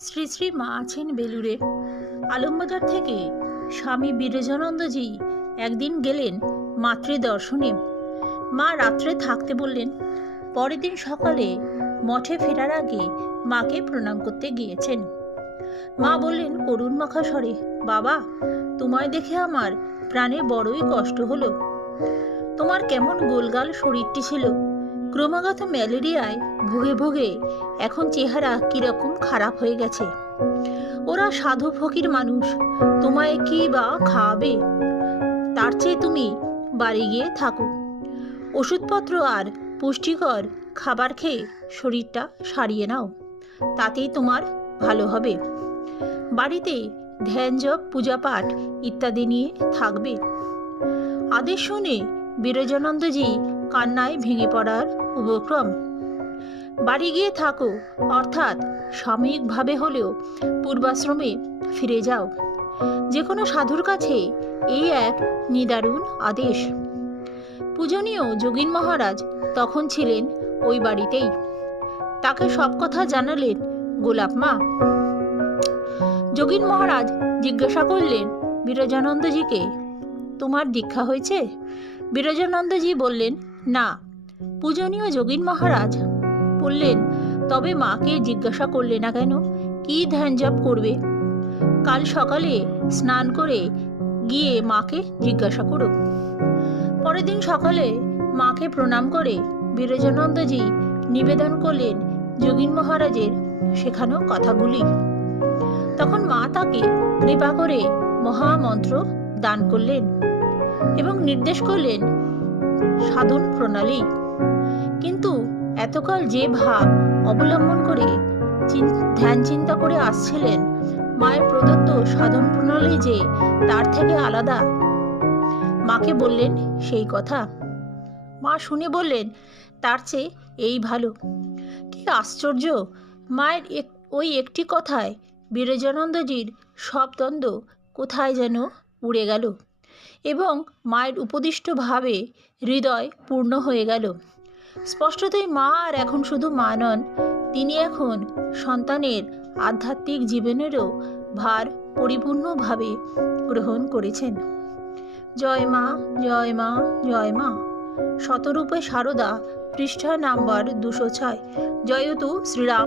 শ্রী শ্রী মা আছেন বেলুড়ে। আলমবাজার থেকে স্বামী বিরজানন্দজি একদিন গেলেন মাতৃদর্শনে। মা রাত্রে থাকতে বললেন। পরের দিন সকালে মঠে ফেরার আগে মাকে প্রণাম করতে গিয়েছেন। মা বললেন করুণ মাখা স্বরে, বাবা, তোমায় দেখে আমার প্রাণে বড়ই কষ্ট হলো। তোমার কেমন গোলগাল শরীরটি ছিল, ক্রমাগত ম্যালেরিয়ায় ভুগে ভুগে এখন চেহারা কিরকম খারাপ হয়ে গেছে। ওরা সাধু ফকির মানুষ, তোমায় কি বা খাওয়াবে? তার চেয়ে তুমি বাড়ি গিয়ে থাকো, ওষুধপত্র আর পুষ্টিকর খাবার খেয়ে শরীরটা সারিয়ে নাও, তাতেই তোমার ভালো হবে। বাড়িতে ধ্যান জপ পূজা পাঠ ইত্যাদি নিয়ে থাকবে। আদেশ শুনে বিরজানন্দজি কান্নায় ভেঙে পড়ার উপক্রম। বাড়ি গিয়ে থাকো অর্থাৎ সাময়িকভাবে হলেও পূর্বাশ্রমে ফিরে যাও। যে কোনো সাধুর কাছে এই এক নিদারুণ আদেশ। পূজনীয় যোগীন মহারাজ তখন ছিলেন ওই বাড়িতেই। তাকে সব কথা জানালেন গোলাপ মা। যোগীন মহারাজ জিজ্ঞাসা করলেন বিরজানন্দজিকে, তোমার দীক্ষা হয়েছে? বিরজানন্দজি বললেন, না। পূজনীয় যোগীন মহারাজ বললেন, তবে মাকে জিজ্ঞাসা করলে না কেন কি ধ্যান জপ করবে? কাল সকালে স্নান করে গিয়ে মাকে জিজ্ঞাসা করো। পরের দিন সকালে মাকে প্রণাম করে বিরজানন্দজি নিবেদন করলেন যোগীন মহারাজের শেখানো কথাগুলি। তখন মা তাকে কৃপা করে মহামন্ত্র দান করলেন এবং নির্দেশ করলেন সাধন প্রণালী। কিন্তু এতকাল যে ভাব অবলম্বন করে ধ্যান চিন্তা করে আসছিলেন, মায়ের প্রদত্ত সাধন প্রণালী যে তার থেকে আলাদা, মাকে বললেন সেই কথা। মা শুনে বললেন, তার চেয়ে এই ভালো। কি আশ্চর্য! মায়ের ওই একটি কথায় বিরজানন্দজির সব দ্বন্দ্ব কোথায় যেন উড়ে গেল এবং মায়ের উপদিষ্ট ভাবে হৃদয় পূর্ণ হয়ে গেল। স্পষ্টতই মা আর এখন শুধু মা নন, তিনি এখন সন্তানের আধ্যাত্মিক জীবনেরও ভার পরিপূর্ণভাবে গ্রহণ করেছেন। জয় মা, জয় মা, জয় মা। শতরূপে সারদা, পৃষ্ঠা নাম্বার 206। জয়তু শ্রীরাম।